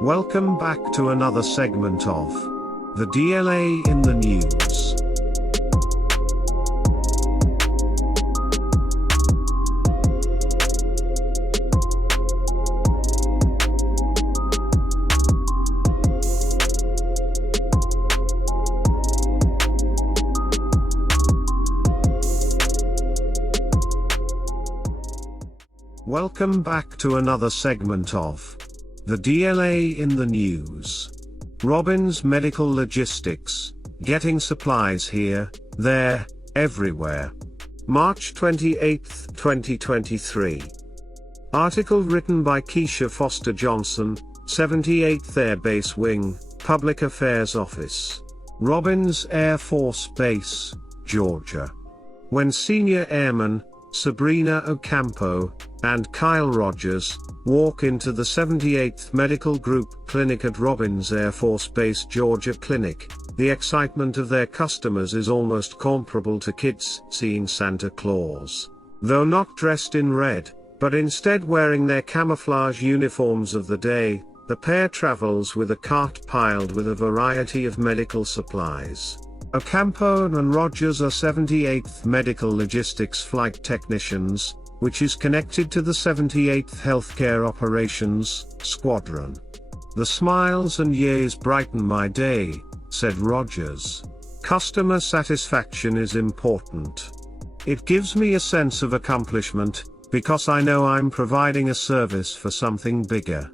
Welcome back to another segment of the DLA in the News. Welcome back to another segment of the DLA in the News. Robbins Medical Logistics, getting supplies here, there, everywhere. March 28, 2023. Article written by Keisha Foster Johnson, 78th Air Base Wing, Public Affairs Office. Robbins Air Force Base, Georgia. When Senior Airman Sabrina Ocampo and Kyle Rogers walk into the 78th Medical Group Clinic at Robbins Air Force Base, Georgia Clinic, the excitement of their customers is almost comparable to kids seeing Santa Claus. Though not dressed in red, but instead wearing their camouflage uniforms of the day, the pair travels with a cart piled with a variety of medical supplies. Ocampo and Rogers are 78th Medical Logistics Flight Technicians, which is connected to the 78th Healthcare Operations Squadron. "The smiles and yays brighten my day," said Rogers. "Customer satisfaction is important. It gives me a sense of accomplishment, because I know I'm providing a service for something bigger.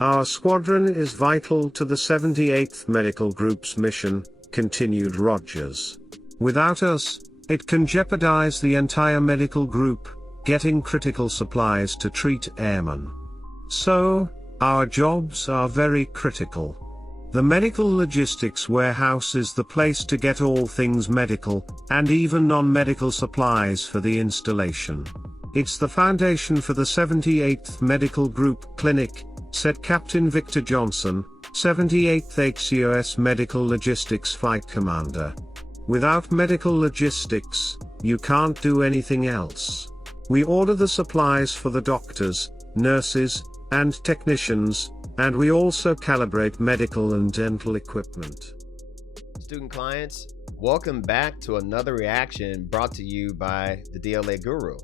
Our squadron is vital to the 78th Medical Group's mission," continued Rogers. "Without us, it can jeopardize the entire medical group getting critical supplies to treat airmen. So, our jobs are very critical. The medical logistics warehouse is the place to get all things medical, and even non-medical supplies for the installation. It's the foundation for the 78th Medical Group Clinic," said Captain Victor Johnson, 78th HCOS Medical Logistics Flight Commander. "Without medical logistics, you can't do anything else. We order the supplies for the doctors, nurses, and technicians, and we also calibrate medical and dental equipment." Student clients, welcome back to another reaction brought to you by the DLA Guru.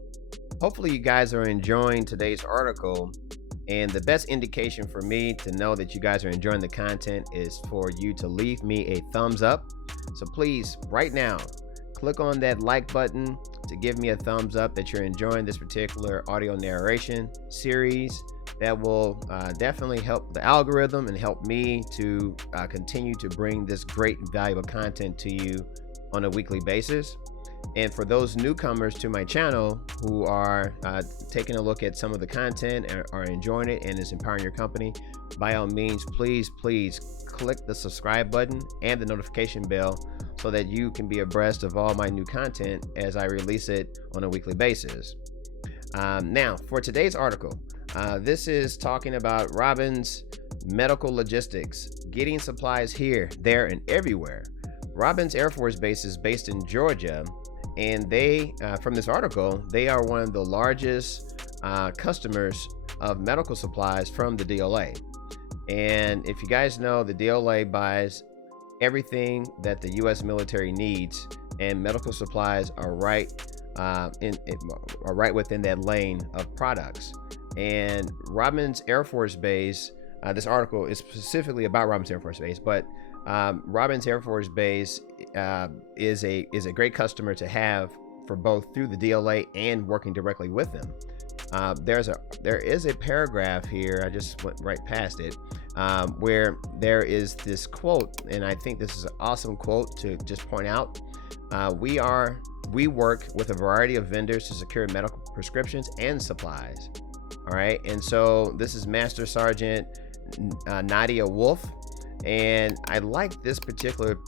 Hopefully you guys are enjoying today's article, and the best indication for me to know that you guys are enjoying the content is for you to leave me a thumbs up. So please, right now, click on that like button to give me a thumbs up that you're enjoying this particular audio narration series. That will definitely help the algorithm and help me to continue to bring this great valuable content to you on a weekly basis. And for those newcomers to my channel who are taking a look at some of the content and are enjoying it and is empowering your company, by all means, please click the subscribe button and the notification bell so that you can be abreast of all my new content as I release it on a weekly basis. Now, for today's article, this is talking about Robbins Medical Logistics, getting supplies here, there, and everywhere. Robbins Air Force Base is based in Georgia, and they, from this article, they are one of the largest customers of medical supplies from the DLA. And if you guys know, the DLA buys everything that the U.S. military needs, and medical supplies are right within that lane of products. And Robbins Air Force Base, this article is specifically about Robbins Air Force Base, but Robbins Air Force Base is a great customer to have for both through the DLA and working directly with them. There is a paragraph here, I just went right past it, where there is this quote, and I think this is an awesome quote to just point out. We work with a variety of vendors to secure medical prescriptions and supplies. All right, and so this is Master Sergeant Nadia Wolf, and I like this particular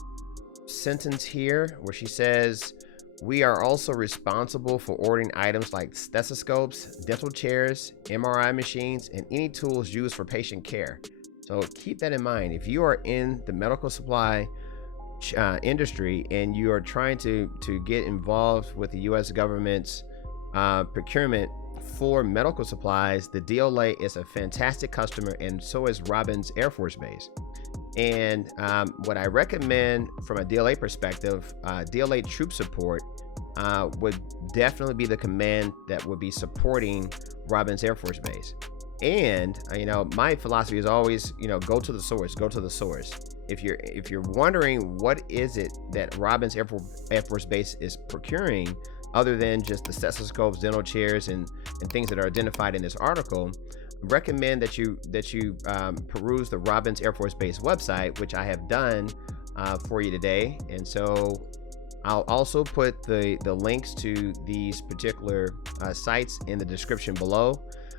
sentence here where she says, "We are also responsible for ordering items like stethoscopes, dental chairs, MRI machines, and any tools used for patient care." So keep that in mind. If you are in the medical supply industry and you are trying to get involved with the U.S. government's procurement for medical supplies, the DLA is a fantastic customer, and so is Robins Air Force Base. And what I recommend from a DLA perspective, DLA Troop Support would definitely be the command that would be supporting Robins Air Force Base. And my philosophy is always, go to the source. If you're wondering what is it that Robins Air Force Base is procuring, other than just the stethoscopes, dental chairs, and things that are identified in this article, recommend that you peruse the Robins Air Force Base website, which I have done for you today. And so I'll also put the links to these particular sites in the description below.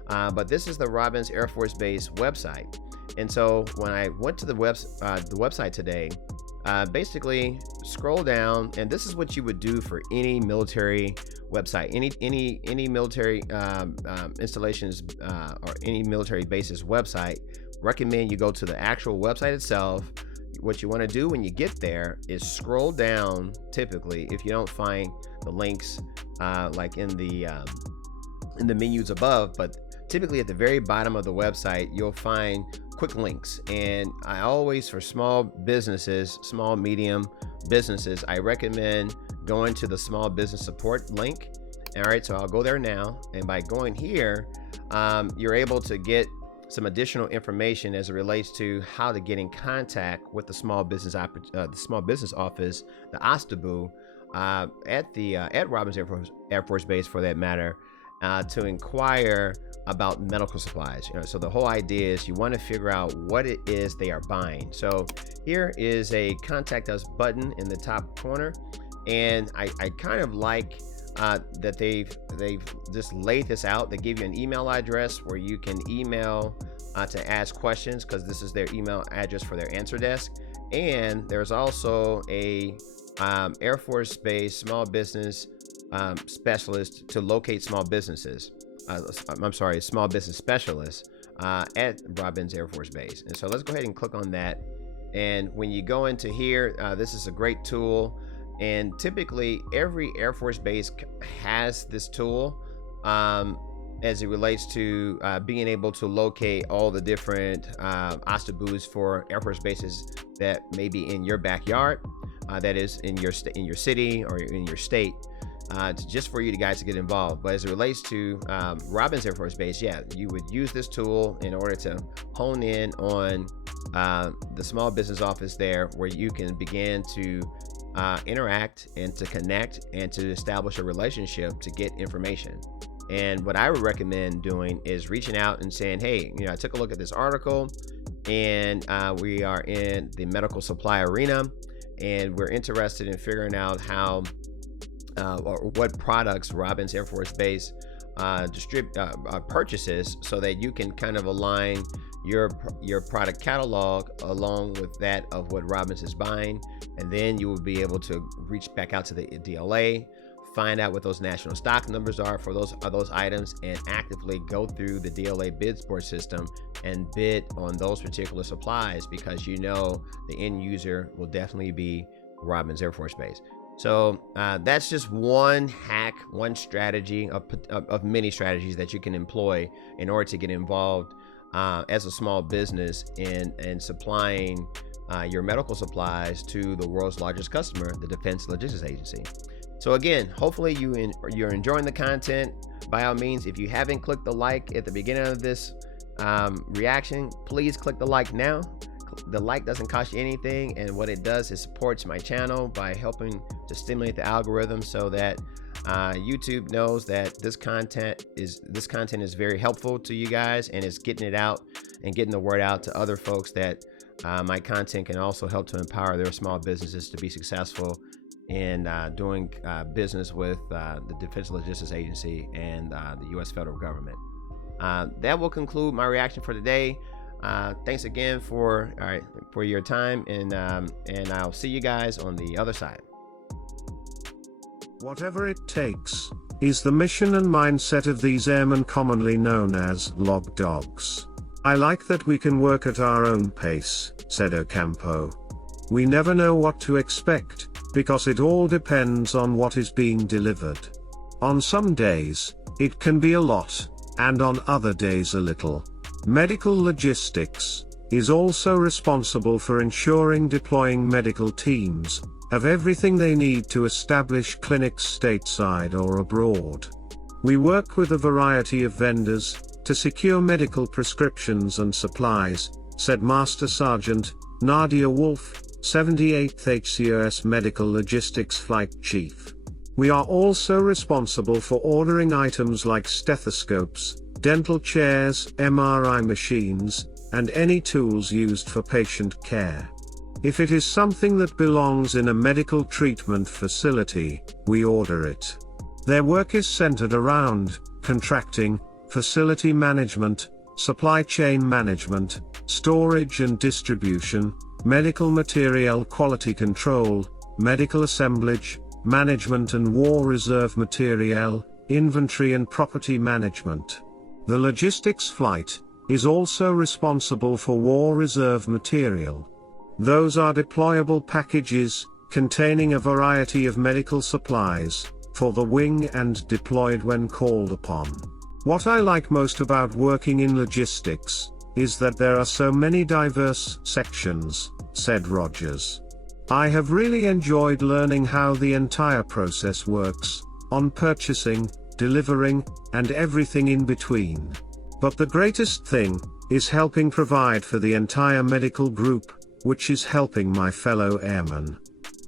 But this is the Robins Air Force Base website. And so when I went to the website today, basically scroll down, and this is what you would do for any military website, any military installations or any military bases website. Recommend you go to the actual website itself. What you want to do when you get there is scroll down. Typically, if you don't find the links like in the menus above, but typically at the very bottom of the website, you'll find quick links. And I always, for small businesses, small medium businesses, I recommend going to the small business support link. All right, so I'll go there now, and by going here, you're able to get some additional information as it relates to how to get in contact with the small business office, the OSTABU, at Robins Air Force Base, for that matter, to inquire about medical supplies. So the whole idea is you want to figure out what it is they are buying. So here is a contact us button in the top corner, and I kind of like that they've just laid this out. They give you an email address where you can email to ask questions, because this is their email address for their answer desk. And there's also a Air Force Base small business specialist to locate small businesses. Small business specialists at Robins Air Force Base. And so let's go ahead and click on that. And when you go into here, this is a great tool. And typically every Air Force Base has this tool as it relates to being able to locate all the different OSTABUs for Air Force bases that may be in your backyard, that is in your city or in your state. Just for you guys to get involved. But as it relates to Robins Air Force Base, yeah, you would use this tool in order to hone in on the small business office there, where you can begin to interact and to connect and to establish a relationship to get information. And what I would recommend doing is reaching out and saying, hey, I took a look at this article, and we are in the medical supply arena, and we're interested in figuring out how or what products Robins Air Force Base purchases, so that you can kind of align your product catalog along with that of what Robins is buying. And then you will be able to reach back out to the DLA, find out what those national stock numbers are for those items, and actively go through the DLA bid support system and bid on those particular supplies, because the end user will definitely be Robins Air Force Base. So that's just one hack, one strategy of many strategies that you can employ in order to get involved as a small business in supplying your medical supplies to the world's largest customer, the Defense Logistics Agency. So again, hopefully you're enjoying the content. By all means, if you haven't clicked the like at the beginning of this reaction, please click the like now. The like doesn't cost you anything, and what it does is supports my channel by helping to stimulate the algorithm, so that YouTube knows that this content is very helpful to you guys, and it's getting it out and getting the word out to other folks that my content can also help to empower their small businesses to be successful in doing business with the Defense Logistics Agency and the U.S. federal government. That will conclude my reaction for today. Thanks again for your time, and I'll see you guys on the other side. Whatever it takes is the mission and mindset of these airmen, commonly known as log dogs. I like that we can work at our own pace, said Ocampo. We never know what to expect, because it all depends on what is being delivered. On some days, It can be a lot, and on other days a little. Medical logistics is also responsible for ensuring deploying medical teams have everything they need to establish clinics stateside or abroad. We work with a variety of vendors to secure medical prescriptions and supplies, said Master Sergeant Nadia Wolf, 78th HCOS Medical Logistics Flight Chief. We are also responsible for ordering items like stethoscopes, dental chairs, MRI machines, and any tools used for patient care. If it is something that belongs in a medical treatment facility, we order it. Their work is centered around contracting, facility management, supply chain management, storage and distribution, medical material quality control, medical assemblage, management and war reserve materiel, inventory and property management. The logistics flight is also responsible for war reserve material. Those are deployable packages containing a variety of medical supplies for the wing and deployed when called upon. What I like most about working in logistics is that there are so many diverse sections, said Rogers. I have really enjoyed learning how the entire process works, on purchasing, delivering, and everything in between. But the greatest thing is helping provide for the entire medical group, which is helping my fellow airmen.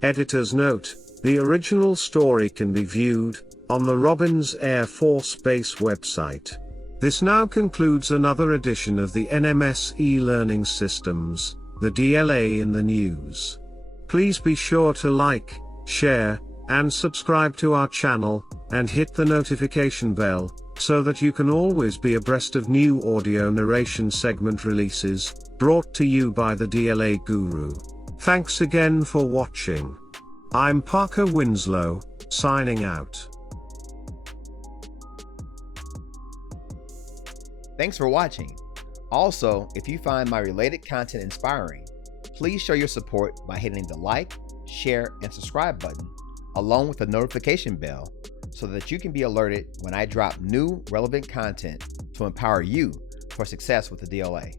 Editor's note: the original story can be viewed on the Robbins Air Force Base website. This now concludes another edition of the NMS e-learning systems, the DLA in the news. Please be sure to like, share, and subscribe to our channel, and hit the notification bell, so that you can always be abreast of new audio narration segment releases, brought to you by the DLA Guru. Thanks again for watching. I'm Parker Winslow, signing out. Thanks for watching. Also, if you find my related content inspiring, please show your support by hitting the like, share, and subscribe button, along with the notification bell, so that you can be alerted when I drop new relevant content to empower you for success with the DLA.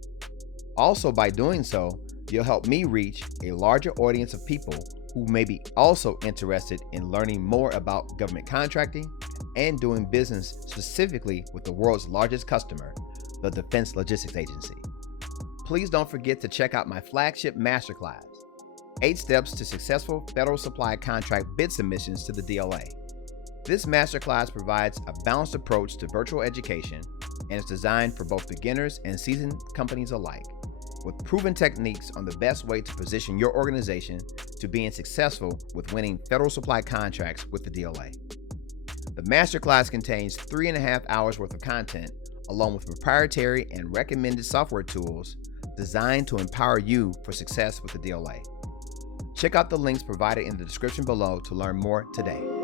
Also, by doing so, you'll help me reach a larger audience of people who may be also interested in learning more about government contracting and doing business specifically with the world's largest customer, the Defense Logistics Agency. Please don't forget to check out my flagship masterclass, 8 Steps to Successful Federal Supply Contract Bid Submissions to the DLA. This masterclass provides a balanced approach to virtual education and is designed for both beginners and seasoned companies alike, with proven techniques on the best way to position your organization to being successful with winning federal supply contracts with the DLA. The masterclass contains 3.5 hours worth of content, along with proprietary and recommended software tools designed to empower you for success with the DLA. Check out the links provided in the description below to learn more today.